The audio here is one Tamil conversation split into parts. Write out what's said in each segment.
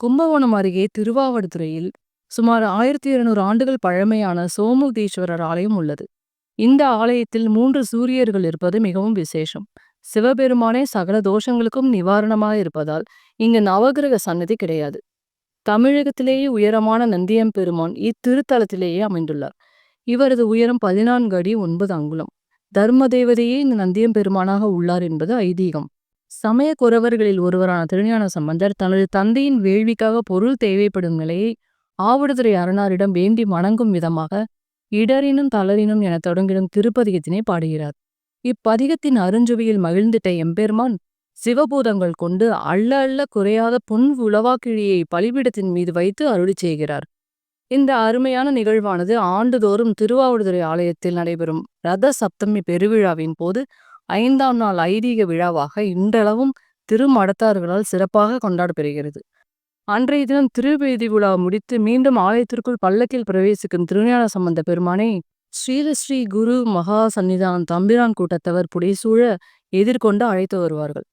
கும்பகோணம் அருகே திருவாவடுதுறையில் சுமார் ஆயிரத்தி இருநூறு ஆண்டுகள் பழமையான சோமுதீஸ்வரர் ஆலயம் உள்ளது. இந்த ஆலயத்தில் மூன்று சூரியர்கள் இருப்பது மிகவும் விசேஷம். சிவபெருமானே சகல தோஷங்களுக்கும் நிவாரணமாக இருப்பதால் இங்கு நவகிரக சன்னதி கிடையாது. தமிழகத்திலேயே உயரமான நந்தியம்பெருமான் இத்திருத்தலத்திலேயே அமைந்துள்ளார். இவரது உயரம் பதினான்கு அடி ஒன்பது அங்குலம். தர்ம தேவதையே இந்த நந்தியம்பெருமானாக உள்ளார் என்பது ஐதீகம். சமய குறவர்களில் ஒருவரான திருஞான சம்பந்தர் தனது தந்தையின் வேள்விக்காக பொருள் தேவைப்படும் நிலையை ஆவடுதுறை அரணாரிடம் வேண்டி வணங்கும் விதமாக இடரினும் தளரினும் என தொடங்கிடும் திருப்பதிகத்தினை பாடுகிறார். இப்பதிகத்தின் அருஞ்சுவையில் மகிழ்ந்திட்ட எம்பெருமான் சிவபூதங்கள் கொண்டு அள்ள அள்ள குறையாத பொன் உளவாக்கிழியை பலிபீடத்தின் மீது வைத்து அருளி செய்கிறார். இந்த அருமையான நிகழ்வானது ஆண்டுதோறும் திருவாவடுதுறை ஆலயத்தில் நடைபெறும் ரத சப்தமி பெருவிழாவின் போது ஐந்தாம் நாள் ஐதீக விழாவாக இன்றளவும் திருமடத்தார்களால் சிறப்பாக கொண்டாடப்பெறுகிறது அன்றைய தினம் திருவேதி விழா முடித்து மீண்டும் ஆலயத்திற்குள் பல்லக்கில் பிரவேசிக்கும் திருஞான சம்பந்த பெருமானை ஸ்ரீலஸ்ரீ குரு மகா சந்நிதானம் தம்பிரான் கூட்டத்தவர் புடைசூழ எதிர்கொண்டு அழைத்து வருவார்கள்.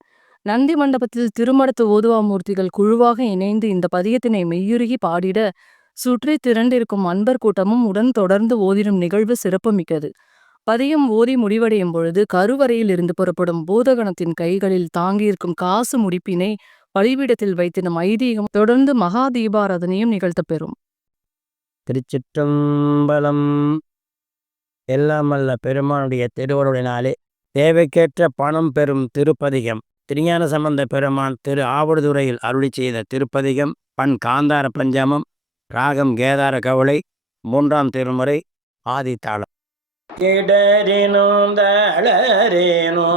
நந்தி மண்டபத்தில் திருமடத்து ஓதுவாமூர்த்திகள் குழுவாக இணைந்து இந்த பதியத்தினை மெய்யுருகி பாடிட சுற்றி திரண்டிருக்கும் அன்பர் கூட்டமும் உடன் தொடர்ந்து ஓதிடும் நிகழ்வு சிறப்புமிக்கது. பதியம் ஓதி முடிவடையும் பொழுது கருவறையில் இருந்து புறப்படும் பூதகணத்தின் கைகளில் தாங்கியிருக்கும் காசு முடிப்பினை பலிபீடத்தில் வைத்திடும் ஐதீகம் தொடர்ந்து மகா தீபாராதனையும் நிகழ்த்தப்பெறும் திருச்சிற்றம்பலம். எல்லாம் அல்ல பெருமானுடைய திருவருளினாலே தேவைக்கேற்ற பணம் பெறும் திருப்பதிகம். திருஞான சம்பந்த பெருமான் திரு ஆவடுதுறையில் அருளி செய்த திருப்பதிகம் பண் காந்தார பஞ்சமம் ராகம் கேதார கவலை மூன்றாம் திருமுறை ஆதித்தாளம். இடரினும் தளரேனோ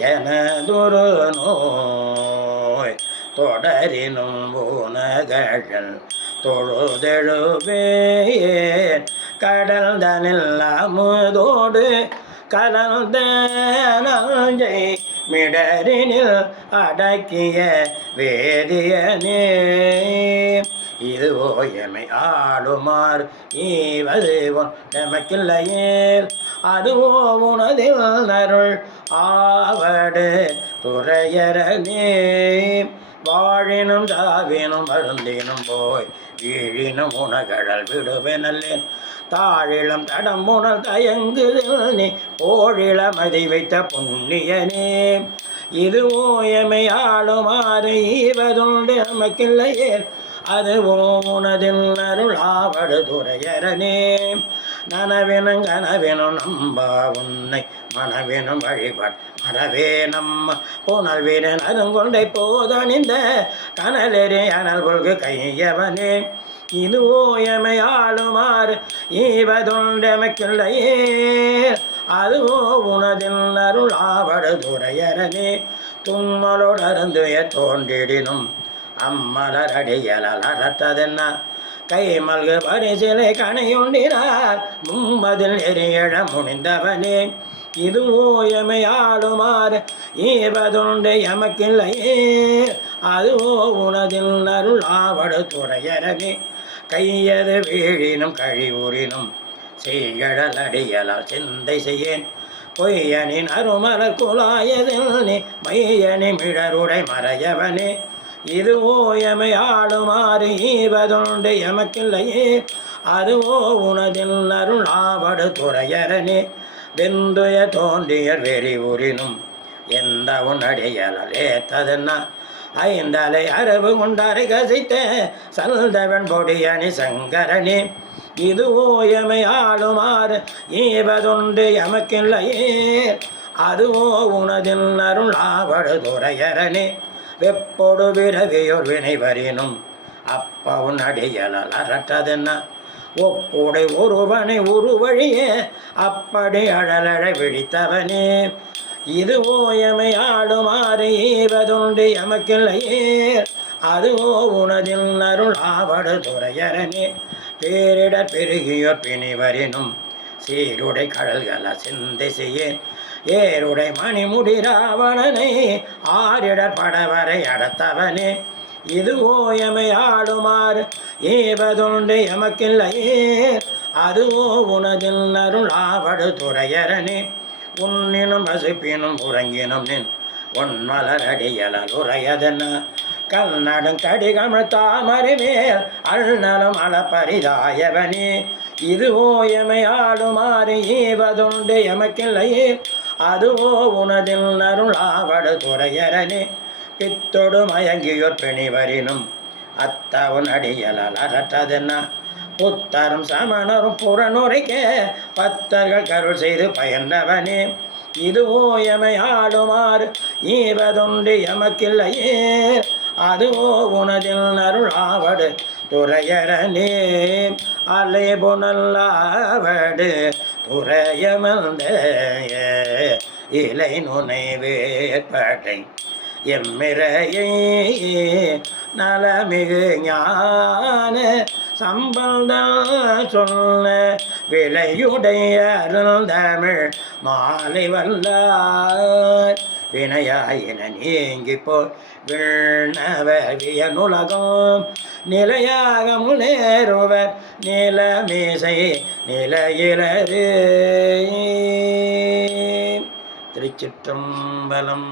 எனதுரு நோய் தொடரினும் ஊனகழல் தொழுதெழுவேன் கடல் தனில் அமுதோடு கலந்த நஞ்சை மிடரினில் அடக்கிய வேதியனே. இதுவோ எமை ஆடுமார் ஈவது உன் எமக்கில்லையேல். அதுவோ உனதில் அருள் ஆவடு துறையரனே. வாழினும் தாவினும் அருந்தினும் போய் வீழினும் உணகடல் விடுவெனல்லேன். தாழிளம் தடம் உணல் தயங்குதில் நீ போழிளமதி வைத்த புண்ணியனே. இது ஓயமை ஆளுமாறு ஈவதுண்டு நமக்கில்லையே அது உனதில் அருளாவடு துறையரனே நனவினும் கனவினும் நம்பா உன்னை மனவினும் வழிபாட் மறவே நம்ம. புனல் வீரன் அருங்கொண்டை போதணிந்த கனலெறி அனல் கொள்கு கையவனே இது ஓயமையாளுமாறு ஈவதுண்டமைக்கில்லையே அதுவோ உனதில் அருளாவடு துறையரனே தும்மலோடருந்துய தோன்றிடினும் அம்மலரடியலரத்ததென்ன கை மல்கு பரிசிலை கணையுண்டினார். மும்மதில் எரியழ முனிந்தவனே. இது ஓயமை ஈவதுண்டு எமக்கில்லையே அதுவோ உனதில் அருள் ஆவடு துறையரவே கையது வீழினும் கழிவுறினும் செய்யடலடியலால் சிந்தை செய்யேன். பொய்யனின் அருமலர் குழாயதில் நீ மையனி மிடருடை மறையவனே. இதுவோ எமை ஆளுமாறு ஈவதுண்டு எமக்கில்லையே. அதுவோ உனதில் அருளாவடு துறையரனே. வெந்துய தோன்றிய வெறி உரினும் எந்த உன்னடியலால் ததுன்னா. ஐந்தலை அரவு கொண்டாரை கசித்த சல்தவன் பொடியணி சங்கரனே. இது ஓயமை ஆளுமாறு ஈவதுண்டு எமக்கில்லையே. அதுவோ உனதில் அருளாவடு துறையரனே. வெப்பொடு விரவியோர் வினைவரினும் அப்பவுன் உன் அடியலால் அரட்டதென்ன ஒப்புடை ஒருவனை உருவழியே அப்படி அழலழ விழித்தவனே. இது ஓயமை ஆடுமாறு ஈவதுண்டு எமக்கில்லையே. அதுவோ உனதில் அருள் ஆவடு துறையரனே. பேரிடர் பெருகியோர் பிணிவரினும் சீருடை கடல்கள சிந்தை செய்யேன். ஏருடை மணிமுடி ராவணனை ஆரிடர் படவரை அடத்தவனே. இது ஓயமை ஆடுமாறு ஏவதுண்டு எமக்கில்லையே. அதுவோ உனதில் நருளாவடு துறையரனே. உன்னினும் வசிப்பினும் உறங்கினும் நின் உன் மலரடியலால் உரையதென்ன கல்நடும் கடிகமிழ் தாமரை மேல் அல்நலம் அளப்பரிதாயவனே. இதுவோ எமை ஆளுமாறு ஈவதுண்டு எமக்கில்லையே. அதுவோ உனதில் அருளாவடு துறையரனே இத்தொடு மயங்கியோர் பெணிவரினும் அத்தவன் அடியலால் அரற்றதென்ன புத்தரும் சமணரும் புறநுரைக்க பத்தர்கள் கருள் செய்து பயந்தவனே இதுவோ எமை ஆளுமாறு ஈவதுண்டு எமக்கில்லையே அதுவோ உனதில் அருளாவடு துறையரனே அலை புனல்லாவடு உரையமர்ந்த இலை நுனை வேற்பட்டை. எம்மிரையை நலமிகு ஞான சம்பந்தம் சொல்ல விலையுடைய அருந்தமிழ் மாலை வல்லார் வினையாயின நீங்கி போய் விண்ணவியனுலகம் நிலையாக முன்னேறுவர் நிலமேசை நிலையிலரு திருச்சிற்றம்பலம்